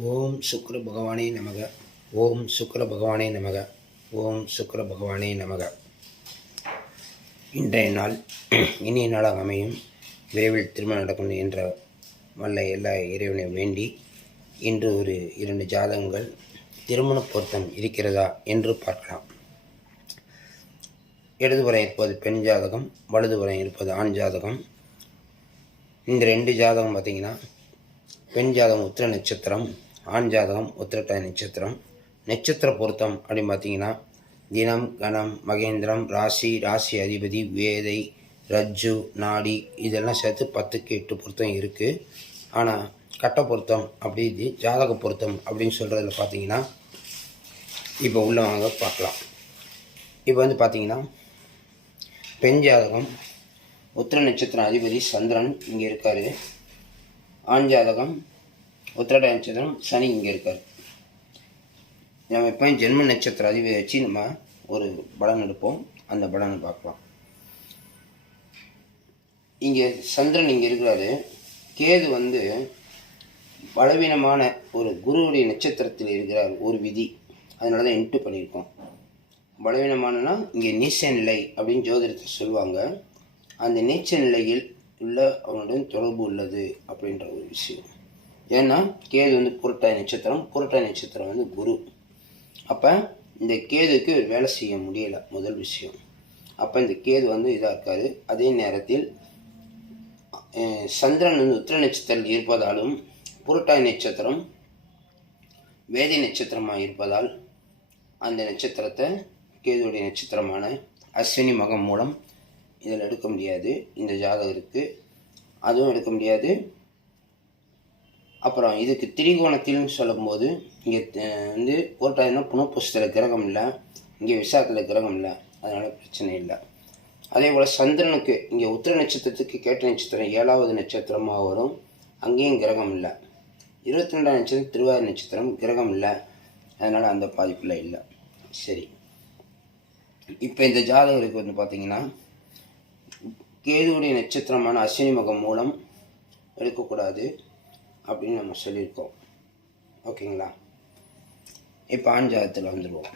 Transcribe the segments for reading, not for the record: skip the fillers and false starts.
ஓம் சுக்ர பகவானே நமக. ஓம் சுக்ர பகவானே நமக. ஓம் சுக்ர பகவானே நமக. இன்றைய நாள் இனிய நாளாக அமையும். விரைவில் திருமணம் நடக்கும் என்ற வல்ல எல்லா இறைவனை வேண்டி இன்று ஒரு 2 ஜாதகங்கள் திருமண பொருத்தம் இருக்கிறதா என்று பார்க்கலாம். இடதுபுறம் இருப்பது பெண் ஜாதகம், வலதுபுறம் இருப்பது ஆண் ஜாதகம். இந்த 2 ஜாதகம் பார்த்திங்கன்னா, பெண் ஜாதகம் உத்திர நட்சத்திரம், ஆண் ஜாதகம் உத்திரட்டாதி நட்சத்திரம். நட்சத்திர பொருத்தம் அப்படின்னு பார்த்தீங்கன்னா, தினம், கணம், மகேந்திரம், ராசி அதிபதி, வேதை, ரஜ்ஜு, நாடி இதெல்லாம் சேர்த்து 10க்கு 8 பொருத்தம் இருக்குது. ஆனால் கட்ட பொருத்தம் அப்படி இது ஜாதக பொருத்தம் அப்படின்னு சொல்கிறதுல பார்த்தீங்கன்னா, இப்போ உள்ளவங்க பார்க்கலாம். இப்போ வந்து பார்த்தீங்கன்னா, பெண் ஜாதகம் உத்திர நட்சத்திரம் அதிபதி சந்திரன் இங்கே இருக்கார். ஆண் ஜாதகம் உத்திரட்டாதி நட்சத்திரம் சனி இங்கே இருக்கார். நம்ம எப்போ ஜென்ம நட்சத்திர அதிபதி வச்சு நம்ம ஒரு பலன் எடுப்போம். அந்த பலனை பார்க்கலாம். இங்கே சந்திரன் இங்கே இருக்கிறாரு. கேது வந்து பலவீனமான ஒரு குருவுடைய நட்சத்திரத்தில் இருக்கிறார். ஒரு விதி, அதனால தான் இன்ட்டு பண்ணியிருக்கோம். பலவீனமானனா இங்கே நீச்ச நிலை அப்படின்னு ஜோதிடத்தில் சொல்லுவாங்க. அந்த நீச்ச நிலையில் உள்ள அவனுடன் தொடர்பு உள்ளது அப்படின்ற ஒரு விஷயம். ஏன்னா கேது வந்து புரட்டாதி நட்சத்திரம் வந்து குரு. அப்போ இந்த கேதுக்கு வேலை செய்ய முடியலை, முதல் விஷயம். அப்போ இந்த கேது வந்து இதாக இருக்காது. அதே நேரத்தில் சந்திரன் வந்து உத்திர நட்சத்திரம் இருப்பதாலும் புரட்டாதி நட்சத்திரம் வேதி நட்சத்திரமாக இருப்பதால் அந்த நட்சத்திரத்தை கேதுவுடைய நட்சத்திரமான அஸ்வினி மகம் மூலம் இதில் எடுக்க முடியாது. இந்த ஜாதகருக்கு அதுவும் எடுக்க முடியாது. அப்புறம் இதுக்கு திரிகோணத்தில்னு சொல்லும்போது இங்கே வந்து புரட்டாதினா புனப்புஸ்தல கிரகம் இல்லை, இங்கே விசாகத்தில் கிரகம் இல்லை, அதனால் பிரச்சனை இல்லை. அதே போல் சந்திரனுக்கு இங்கே உத்திர நட்சத்திரத்துக்கு கேட்ட நட்சத்திரம் 7வது நட்சத்திரமாக வரும். அங்கேயும் கிரகம் இல்லை. 22ஆம் நட்சத்திரம் திருவாதிரை நட்சத்திரம், கிரகம் இல்லை, அதனால் அந்த பாதிப்பில் இல்லை. சரி, இப்போ இந்த ஜாதகருக்கு வந்து பார்த்திங்கன்னா, கேதுவுடைய நட்சத்திரமான அஸ்வினி மகம் மூலம் எடுக்கக்கூடாது அப்படின்னு நம்ம சொல்லியிருக்கோம். ஓகேங்களா? இப்போ ஆண் ஜாதகத்தில் வந்துடுவோம்.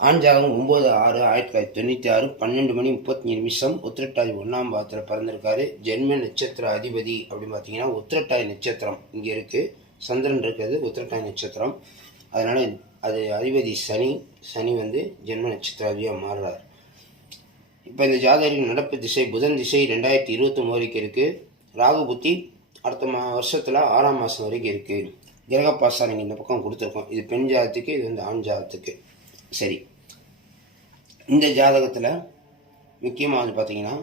ஆண் ஜாதகம் 9/6/1996 12:35 உத்திரட்டாதி 1ஆம் பாதத்தில் பிறந்திருக்காரு. ஜென்ம நட்சத்திர அதிபதி அப்படின்னு பார்த்தீங்கன்னா உத்திரட்டாதி நட்சத்திரம் இங்கே இருக்குது. சந்திரன் இருக்கிறது உத்திரட்டாதி நட்சத்திரம். அதனால் அது அதிபதி சனி வந்து ஜென்ம நட்சத்திர அதிபதியாக மாறுறார். இப்போ இந்த ஜாதகரின் நடப்பு திசை புதன் திசை 2023 வரைக்கும் இருக்குது. ராகு புத்தி அடுத்த வருஷத்தில் 6ஆம் மாதம் வரைக்கும் இருக்குது. கிரக பாசா நீங்கள் இந்த பக்கம் கொடுத்துருக்கோம். இது பெண் ஜாதகத்துக்கு, இது வந்து ஆண் ஜாதகத்துக்கு. சரி, இந்த ஜாதகத்தில் முக்கியமாக வந்து பார்த்தீங்கன்னா,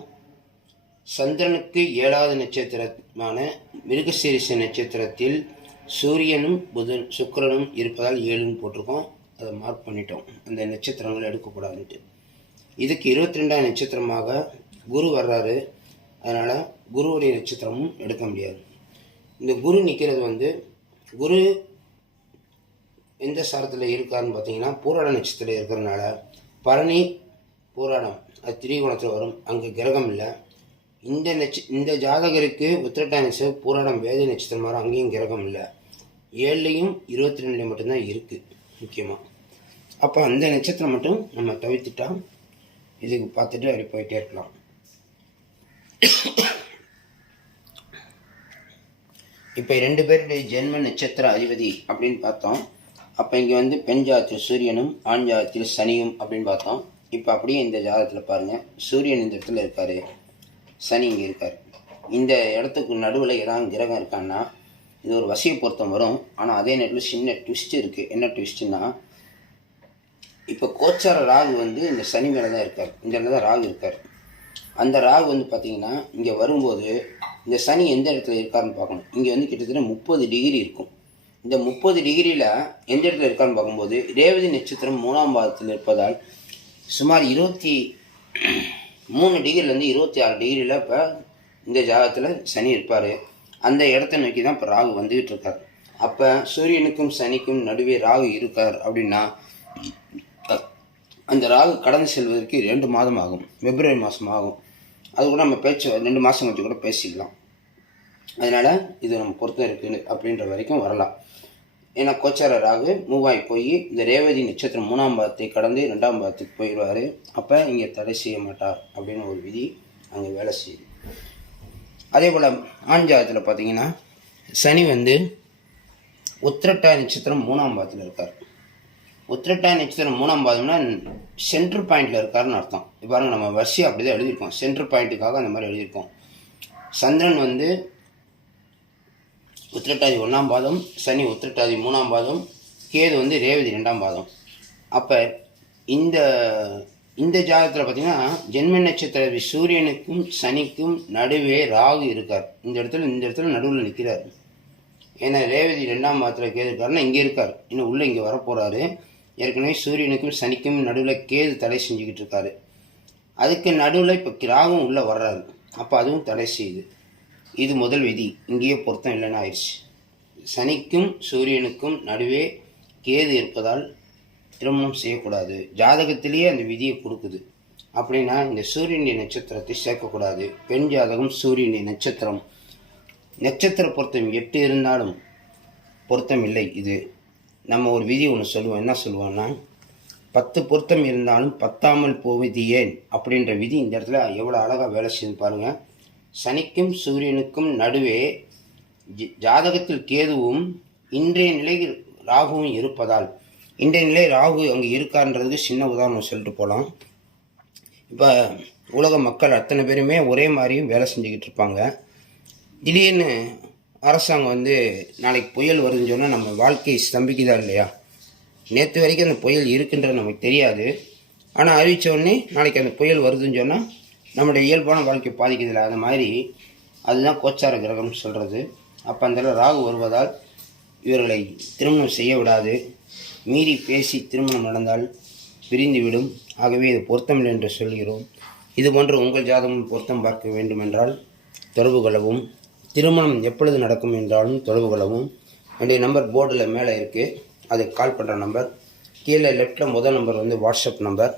சந்திரனுக்கு 7வது நட்சத்திரமான மிருகசீரிஷ நட்சத்திரத்தில் சூரியனும் புதன் சுக்கிரனும் இருப்பதால் 7ன்னு போட்டிருக்கோம். அதை மார்க் பண்ணிட்டோம். அந்த நட்சத்திரங்களை எடுக்கக்கூடாதுன்ட்டு. இதுக்கு 22ஆம் நட்சத்திரமாக குரு வர்றாரு. அதனால் குருவுடைய நட்சத்திரமும் எடுக்க முடியாது. இந்த குரு நிற்கிறது வந்து குரு எந்த சாரத்தில் இருக்காருன்னு பார்த்தீங்கன்னா பூராட நட்சத்திரம் இருக்கிறதுனால பரணி பூராடம் அது திரிகோணத்தில் வரும். அங்கே கிரகம் இல்லை. இந்த ஜாதகருக்கு உத்திரட்டாதி நட்சத்திரம் பூராடம் வேதி நட்சத்திரம் வரும். அங்கேயும் கிரகம் இல்லை. 7லையும் 22லையும் மட்டும்தான் இருக்குது முக்கியமாக. அப்போ அந்த நட்சத்திரம் மட்டும் நம்ம தவிர்த்துட்டா இதுக்கு பார்த்துட்டு அப்படி போயிட்டே இருக்கலாம். இப்போ 2 பேருடைய ஜென்ம நட்சத்திர அதிபதி அப்படின்னு பார்த்தோம். அப்போ இங்கே வந்து பெண் ஜாதத்தில் சூரியனும் ஆண் ஜாதத்தில் சனியும் அப்படின்னு பார்த்தோம். இப்போ அப்படியே இந்த ஜாதகத்தில் பாருங்கள், சூரியன் இந்த இடத்துல இருக்கார், சனி இங்கே இருக்கார். இந்த இடத்துக்கு நடுவில் ஏதாவது கிரகம் இருக்கான்னா இது ஒரு வசிய பொருத்தம் வரும். ஆனால் அதே நேரத்தில் சின்ன ட்விஸ்ட் இருக்குது. என்ன ட்விஸ்ட்டுன்னா, இப்போ கோச்சார ராகு வந்து இந்த சனி மேலே தான் இருக்கார். இந்த இடத்துல தான் ராகு இருக்கார். அந்த ராகு வந்து பார்த்திங்கன்னா இங்கே வரும்போது இந்த சனி எந்த இடத்துல இருக்காருன்னு பார்க்கணும். இங்கே வந்து கிட்டத்தட்ட 30 டிகிரி இருக்கும். இந்த 30 டிகிரியில் எந்த இடத்துல இருக்காருன்னு பார்க்கும்போது ரேவதி நட்சத்திரம் 3ஆம் பாதத்தில் இருப்பதால் சுமார் 23 டிகிரிலேருந்து 26 டிகிரியில் இப்போ இந்த ஜாதகத்தில் சனி இருப்பார். அந்த இடத்த நோக்கி தான் இப்போ ராகு வந்துக்கிட்டு இருக்கார். அப்போ சூரியனுக்கும் சனிக்கும் நடுவே ராகு இருக்கார் அப்படின்னா அந்த ராகு கடந்து செல்வதற்கு 2 மாதம் ஆகும். பிப்ரவரி மாதம் ஆகும். அது கூட நம்ம 2 மாதம் வச்சு கூட பேசிக்கலாம். அதனால் இது நம்ம பொருத்தம் இருக்குது அப்படின்ற வரைக்கும் வரலாம். ஏன்னா கோச்சார ராகு மூவாய் போய் இந்த ரேவதி நட்சத்திரம் 3ஆம் பாதத்தை கடந்து 2ஆம் பாதத்துக்கு போயிடுவார். அப்போ இங்கே தடை செய்ய மாட்டார் அப்படின்னு ஒரு விதி அங்கே வேலை செய்யுது. அதே போல் ஆண் ஜாதகத்தில் பார்த்தீங்கன்னா சனி வந்து உத்திரட்டாதி நட்சத்திரம் 3ஆம் பாதத்தில் இருக்கார். உத்திரட்டாதி நட்சத்திரம் 3ஆம் பாதம்னா சென்ட்ரு பாயிண்டில் இருக்காருன்னு அர்த்தம். இப்போ பாருங்கள், நம்ம வரிசையாக அப்படி தான் எழுதியிருக்கோம். சென்ட்ரு பாயிண்ட்டுக்காக அந்த மாதிரி எழுதியிருக்கோம். சந்திரன் வந்து உத்திரட்டாதி 1ஆம் பாதம், சனி உத்திரட்டாதி 3ஆம் பாதம், கேது வந்து ரேவதி 2ஆம் பாதம். அப்போ இந்த ஜாதகத்தில் பார்த்திங்கன்னா ஜென்ம நட்சத்திர சூரியனுக்கும் சனிக்கும் நடுவே ராகு இருக்கார். இந்த இடத்துல நடுவில் நிற்கிறார். ஏன்னா ரேவதி 2ஆம் பாதத்தில் கேது இருக்காருன்னா இங்கே இருக்கார். இன்னும் உள்ளே இங்கே வரப்போகிறாரு. ஏற்கனவே சூரியனுக்கும் சனிக்கும் நடுவில் கேது தடை செஞ்சுக்கிட்டு இருக்காரு. அதுக்கு நடுவில் இப்போ ராகும் உள்ளே வர்றாரு. அப்போ அதுவும் தடை செய்யுது. இது முதல் விதி. இங்கேயே பொருத்தம் இல்லைன்னு ஆயிடுச்சு. சனிக்கும் சூரியனுக்கும் நடுவே கேது இருப்பதால் திருமணம் செய்யக்கூடாது. ஜாதகத்திலேயே அந்த விதியை கொடுக்குது. அப்படின்னா இந்த சூரியனுடைய நட்சத்திரத்தை சேர்க்கக்கூடாது. பெண் ஜாதகம் சூரியனுடைய நட்சத்திர பொருத்தம் 8 இருந்தாலும் பொருத்தம் இல்லை. இது நம்ம ஒரு விதி ஒன்று சொல்லுவோம். என்ன சொல்லுவோம்னா 10 பொருத்தம் இருந்தாலும் பத்தாமல் போவது ஏன் அப்படின்ற விதி இந்த இடத்துல எவ்வளோ அழகாக வேலை செய்து பாருங்கள். சனிக்கும் சூரியனுக்கும் நடுவே ஜாதகத்தில் கேதுவும் இன்றைய நிலையில் ராகுவும் இருப்பதால், இன்றைய நிலை ராகு அங்கே இருக்கான்றதுக்கு சின்ன உதாரணம் சொல்லிட்டு போகலாம். இப்போ உலக மக்கள் அத்தனை பேருமே ஒரே மாதிரியும் வேலை செஞ்சுக்கிட்டு இருப்பாங்க. திடீர்னு அரசாங்கம் வந்து நாளைக்கு புயல் வருதுன்னு சொன்னால் நம்ம வாழ்க்கை ஸ்தம்பிக்குதா இல்லையா? நேற்று வரைக்கும் அந்த புயல் இருக்குன்றது நமக்கு தெரியாது. ஆனால் அறிவித்த உடனே நாளைக்கு அந்த புயல் வருதுன்னு சொன்னால் நம்முடைய இயல்பான வாழ்க்கை பாதிக்குதில்லை. அது மாதிரி அதுதான் கோச்சார கிரகம்னு சொல்கிறது. அப்போ அந்த ராகு வருவதால் இவர்களை திருமணம் செய்ய விடாது. மீறி பேசி திருமணம் நடந்தால் பிரிந்துவிடும். ஆகவே இது பொருத்தமில்லை என்று சொல்கிறோம். இது போன்று உங்கள் ஜாதகம் பொருத்தம் பார்க்க வேண்டுமென்றால் தொடர்பு கொள்ளவும். திருமணம் எப்பொழுது நடக்கும் என்றாலும் தொடர்பு கொள்ளவும். என்னுடைய நம்பர் போர்டில் மேலே இருக்குது. அதுக்கு கால் பண்ணுற நம்பர். கீழே லெஃப்டில் முதல் நம்பர் வந்து வாட்ஸ்அப் நம்பர்.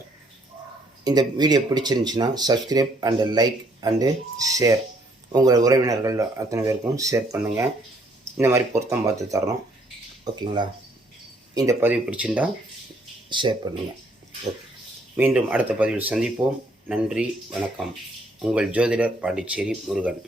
இந்த வீடியோ பிடிச்சிருந்துச்சுன்னா subscribe and like and share. உங்கள் உறவினர்கள் அத்தனை பேருக்கும் ஷேர் பண்ணுங்கள். இந்த மாதிரி பொருத்தம் பார்த்து தர்றோம். ஓகேங்களா? இந்த பதிவு பிடிச்சிருந்தா ஷேர் பண்ணுங்கள். ஓகே, மீண்டும் அடுத்த பதிவில் சந்திப்போம். நன்றி, வணக்கம். உங்கள் ஜோதிடர் பாண்டிச்சேரி முருகன்.